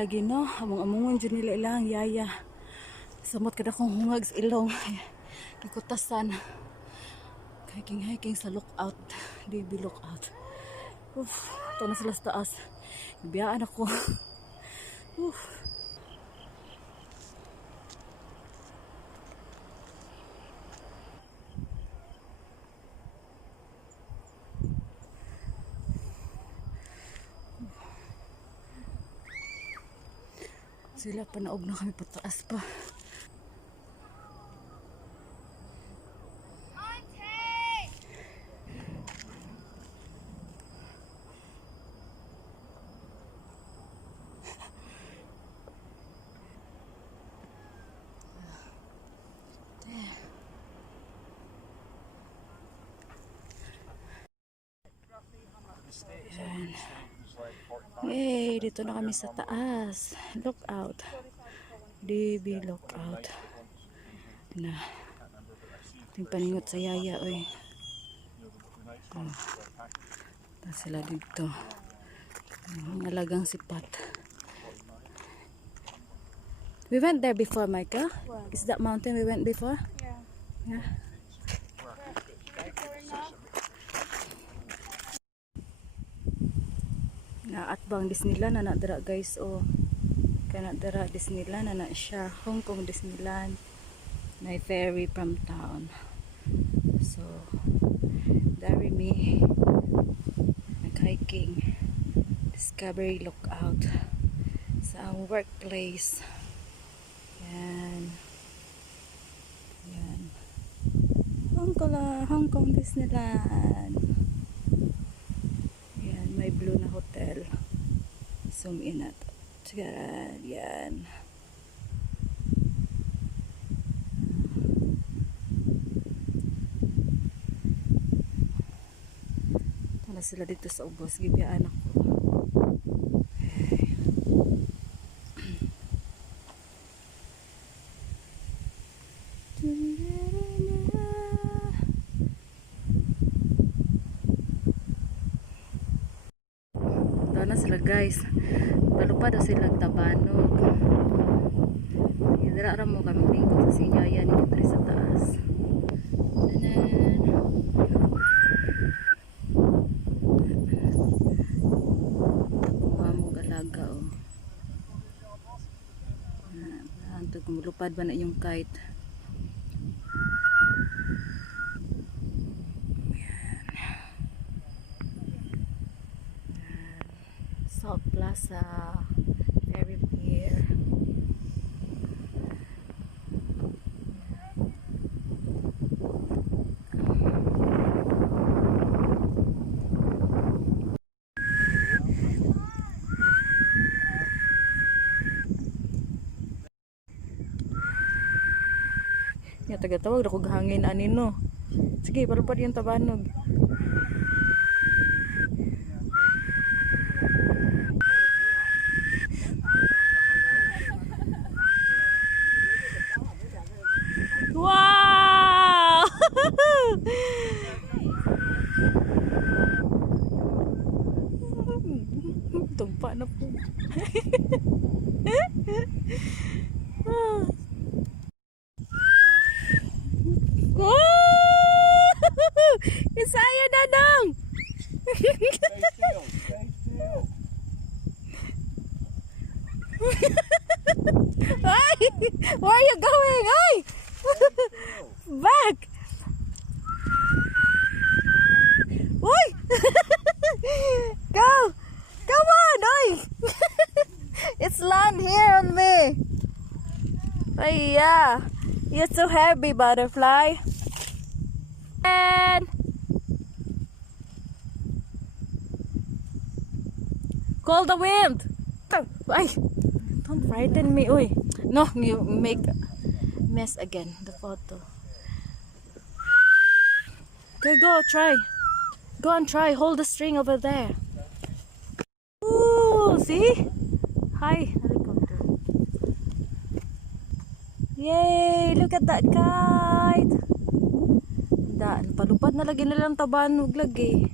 lagi no, among-amongon dyan nila ilang yaya. Samot kada kong hungag sa ilong. Ikutasan. Hiking sa lookout. DB lookout. Ito na sila sa taas. Biyaan ako. Sila panaog na kami pataas pa. Yay, dito na kami sa taas. Lookout. DB lookout. Na. Ating paningot sa yaya, oy. Tapos sila dito. Ang alagang sipat. We went there before, Micah? Is that mountain we went before? Yeah. At bang Disneyland na nadara guys, kana dara Disneyland na siya, Hong Kong Disneyland na ferry from town. So dari me nag-hiking Discovery lookout sa workplace. Yan Hong Kong Disneyland. May blue na hotel. Zoom in at yan. Tala sila dito sa ubos. Gibiyaan ako. Okay. Na sila guys, palupad na silang tabanog. Hidra ra mo kami lingkod sa sinyaya ni dito sa taas. Mamo galaga antog mulupad ba na yung kite. South Plaza, very near. Ya taga-tawag ako hangin anin no. Sige, palupad yung tabanog. Wow! Tumpa na po. Isaya na dong! Where are you going? Ay! Back! Uy! Go! Come on! Oy! It's land here on me! Ay, yeah! You're so heavy, butterfly! And call the wind! Ay! Don't frighten me, oy! No, you make mess again, the photo. Okay, go, try. Go and try. Hold the string over there. Ooh, see? Hi, helicopter. Yay! Look at that kite. Palupad na lagi nilang tabanog lagi.